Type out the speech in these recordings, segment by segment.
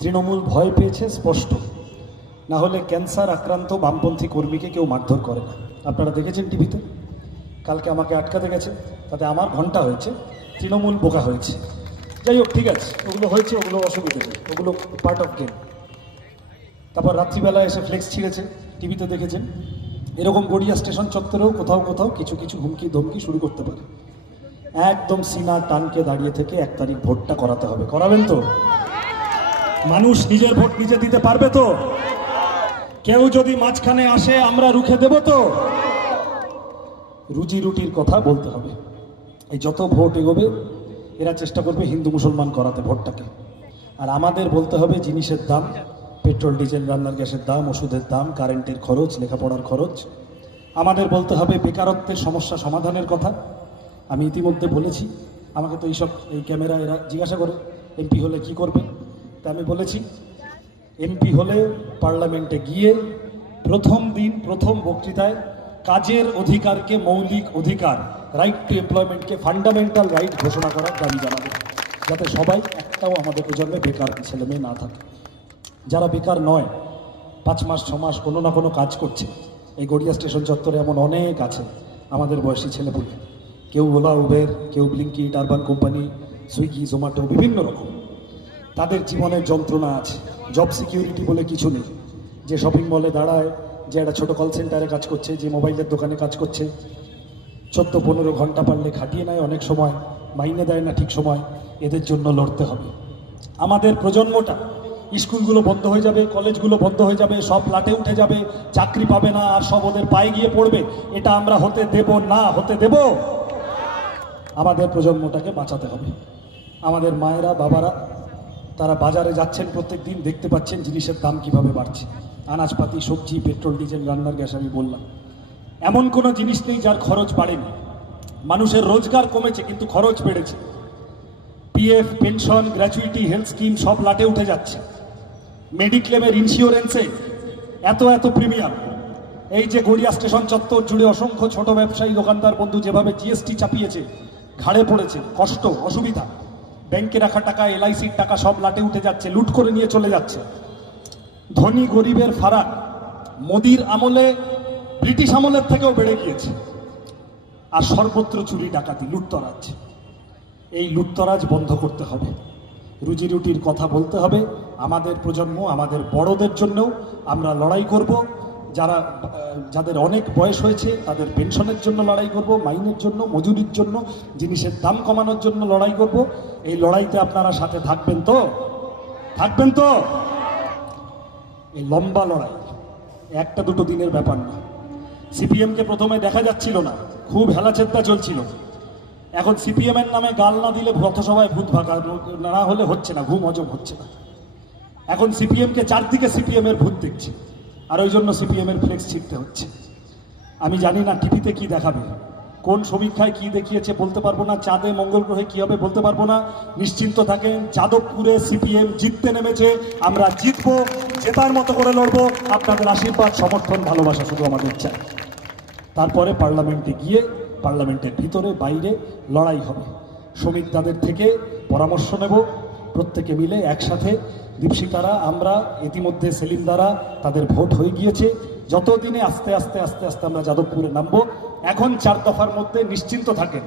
তৃণমূল ভয় পেয়েছে স্পষ্ট। না হলে ক্যান্সার আক্রান্ত বামপন্থী কর্মীকে কেউ মারধর করে না। আপনারা দেখেছেন টিভিতে? কালকে আমাকে আটকাতে গেছে, তাতে আমার ঘণ্টা হয়েছে, তৃণমূল বোকা হয়েছে। যাই হোক, ঠিক আছে, ওগুলো হয়েছে, ওগুলো অসুবিধা নেই, ওগুলো পার্ট অফ গেম তারপর রাত্রিবেলা এসে ফ্লেক্স ছিঁড়েছে, টিভিতে দেখেছেন? এরকম গড়িয়া স্টেশন চত্বরেও কোথাও কোথাও কিছু কিছু হুমকি ধমকি শুরু করতে পারে। একদম সীমা টানকে দাঁড়িয়ে থেকে এক তারিখ ভোটটা করাতে হবে। করাবেন তো? মানুষ নিজের ভোট নিজে দিতে পারবে তো? কেউ যদি মাঝখানে আসে, আমরা রুখে দেব তো? রুজি রুটির কথা বলতে হবে। এই যত ভোট এগোবে, এরা চেষ্টা করবে হিন্দু মুসলমান করাতে ভোটটাকে। আর আমাদের বলতে হবে জিনিসের দাম, পেট্রোল, ডিজেল, রান্নার গ্যাসের দাম, ওষুধের দাম, কারেন্টের খরচ, লেখাপড়ার খরচ। আমাদের বলতে হবে বেকারত্বের সমস্যা সমাধানের কথা। আমি ইতিমধ্যে বলেছি, আমাকে তো এইসব, এই ক্যামেরা এরা জিজ্ঞাসা করে, এমপি হলে কি করবে? তা আমি বলেছি। এমপি হলে পার্লামেন্টে গিয়ে প্রথম দিন, প্রথম বক্তৃতায় কাজের অধিকারকে মৌলিক অধিকার রাইট টু এমপ্লয়মেন্টকে ফান্ডামেন্টাল রাইট ঘোষণা করার দাবি জানাব। যাতে সবাই একটাও আমাদের প্রজন্মে বেকার ছেলে মেয়ে না থাকে। যারা বেকার নয়, পাঁচ মাস, ছ মাস কোনো না কোনো কাজ করছে। এই গড়িয়া স্টেশন চত্বরে এমন অনেক আছে, আমাদের বয়সী ছেলেপুলে। কেউ ওলা, উবের, কেউ Blinkit, urban company, Swiggy, Zomato, বিভিন্ন রকম। তাদের জীবনের যন্ত্রণা আছে। জব সিকিউরিটি বলে কিছু নেই। যে শপিং মলে দাঁড়ায়, যে একটা ছোট কল সেন্টারে কাজ করছে, যে মোবাইলের দোকানে কাজ করছে, চোদ্দ পনেরো ঘণ্টা পারলে খাটিয়ে নেয় অনেক সময়, মাইনে দেয় না ঠিক সময়, এদের জন্য লড়তে হবে। আমাদের প্রজন্মটা, স্কুলগুলো বন্ধ হয়ে যাবে, কলেজগুলো বন্ধ হয়ে যাবে, সব লাটে উঠে যাবে, চাকরি পাবে না, আর সব ওদের পায়ে গিয়ে পড়বে। এটা আমরা হতে দেব না, হতে দেব? আমাদের প্রজন্মটাকে বাঁচাতে হবে। আমাদের মায়েরা, বাবারা তারা বাজারে যাচ্ছেন প্রত্যেক দিন, দেখতে পাচ্ছেন জিনিসের দাম কীভাবে বাড়ছে। আনাজপাতি, সবজি, পেট্রোল, ডিজেল, রান্নার গ্যাস আমি বললাম। এমন কোনো জিনিস নেই যার খরচ বাড়েনি। মানুষের রোজগার কমেছে, কিন্তু খরচ বেড়েছে। PF, pension, gratuity, health scheme সব লাটে উঠে যাচ্ছে। মেডিক্লেমের ইন্স্যুরেন্সে এত এত প্রিমিয়াম। এই যে গড়িয়া স্টেশন চত্বর জুড়ে অসংখ্য ছোট ব্যবসায়ী দোকানদার বন্ধু যেভাবে জিএসটি চাপিয়েছে, ঘাড়ে পড়েছে, কষ্ট, অসুবিধা। ব্যাংকে রাখা টাকা এলআইসির টাকা সব লাটে উঠে যাচ্ছে, লুট করে নিয়ে চলে যাচ্ছে। ধনী গরিবের ফারাক মোদির আমলে, ব্রিটিশ আমলের থেকেও বেড়ে গিয়েছে। আর সর্বত্র চুরি, ডাকাতি, লুটতরাজ। এই লুটতরাজ বন্ধ করতে হবে। রুজি রুটির কথা বলতে হবে। আমাদের প্রজন্ম, আমাদের বড়দের জন্যও আমরা লড়াই করব। যারা যাদের অনেক বয়স হয়েছে, তাদের পেনশনের জন্য লড়াই করব, মাইনের জন্য, মজুরির জন্য, জিনিসের দাম কমানোর জন্য লড়াই করব। এই লড়াইতে আপনারা সাথে থাকবেন তো? থাকবেন তো? এই লম্বা লড়াই, একটা দুটো দিনের ব্যাপার না। সিপিএমকে প্রথমে দেখা যাচ্ছিল না, খুব হেলাচেত্তা চলছিল। এখন সিপিএম এর নামে গাল না দিলে রথসভায় ভূত ভাগা না হলে হচ্ছে না, ঘুম হজম হচ্ছে না। এখন সিপিএম কে চারদিকে সিপিএম এর ভূত দেখছে। আর ওই জন্য সিপিএম এর ফ্লেক্স ছিঁড়তে হচ্ছে। আমি জানি না টিভিতে কি দেখাবে, কোন সমীক্ষায় কি দেখিয়েছে বলতে পারব না, চাঁদে মঙ্গল গ্রহে কি হবে বলতে পারব না। নিশ্চিন্ত থাকেন, যাদবপুরে সিপিএম জিততে নেমেছে, আমরা জিতবো, জেতার মতো করে লড়বো। আপনাদের আশীর্বাদ, সমর্থন, ভালোবাসা শুধু আমাদের চাই। তারপরে পার্লামেন্টে গিয়ে, পার্লামেন্টের ভিতরে, বাইরে লড়াই হবে। শ্রমিক তাদের থেকে পরামর্শ নেব প্রত্যেকে মিলে একসাথে দীপশিকারা আমরা, ইতিমধ্যে সেলিম দ্বারা তাদের ভোট হয়ে গিয়েছে। যতদিনে আস্তে আস্তে আস্তে আস্তে আমরা যাদবপুরে নামবো, এখন চার দফার মধ্যে নিশ্চিন্ত থাকেন।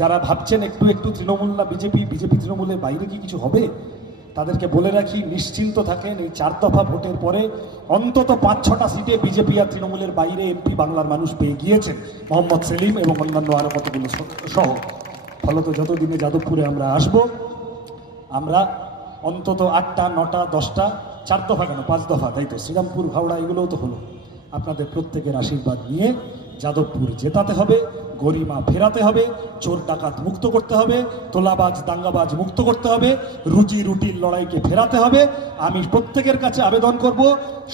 যারা ভাবছেন একটু একটু তৃণমূল না বিজেপি বিজেপি তৃণমূলের বাইরে কি কিছু হবে? তাদেরকে বলে রাখি, নিশ্চিন্ত থাকেন, এই চার দফা ভোটের পরে অন্তত পাঁচ, ছটা সিটে বিজেপি আর তৃণমূলের বাইরে এমপি বাংলার মানুষ পেয়ে গিয়েছেন। মোহাম্মদ সেলিম এবং অন্যান্য আরও কতগুলো সহ। ফলত যতদিনে যাদবপুরে আমরা আসব আমরা অন্তত আটটা, নটা, দশটা, চার দফা কেন? পাঁচ দফা, তাই তো? শ্রীরামপুর, হাওড়া, এগুলোও তো হলো। আপনাদের প্রত্যেকের আশীর্বাদ নিয়ে যাদবপুর জেতাতে হবে, গরিমা ফেরাতে হবে, চোর ডাকাত মুক্ত করতে হবে, তোলাবাজ, দাঙ্গাবাজ মুক্ত করতে হবে, রুজি রুটির লড়াইকে ফেরাতে হবে। আমি প্রত্যেকের কাছে আবেদন করব,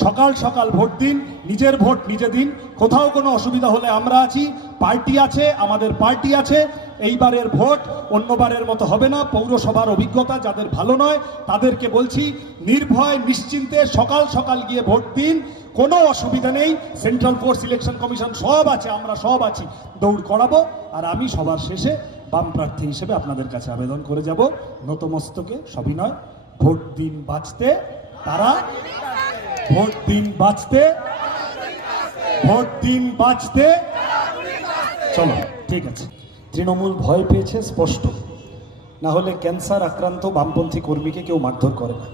সকাল সকাল ভোট দিন, নিজের ভোট নিজে দিন। কোথাও কোনো অসুবিধা হলে আমরা আছি, পার্টি আছে, আমাদের পার্টি আছে এইবারের ভোট অন্যবারের মতো হবে না। পৌরসভার অভিজ্ঞতা যাদের ভালো নয়, তাদেরকে বলছি, নির্ভয় নিশ্চিন্তে সকাল সকাল গিয়ে ভোট দিন। কোনো অসুবিধা নেই। সেন্ট্রাল ফোর্স ইলেকশন কমিশন সব আছে, আমরা সব আছি। দৌড় করাবো আর আমি সবার শেষে বাম প্রার্থী হিসেবে আপনাদের কাছে আবেদন করে যাব। নতমস্তকে সবিনয়, ভোট দিন বাঁচতে তারা, ভোট দিন বাঁচতে, ভোট দিন বাঁচতে, চলো, ঠিক আছে। তৃণমূল ভয় পেয়েছে স্পষ্ট। না হলে ক্যান্সার আক্রান্ত বামপন্থী কর্মীকে কেউ মারধর করে না।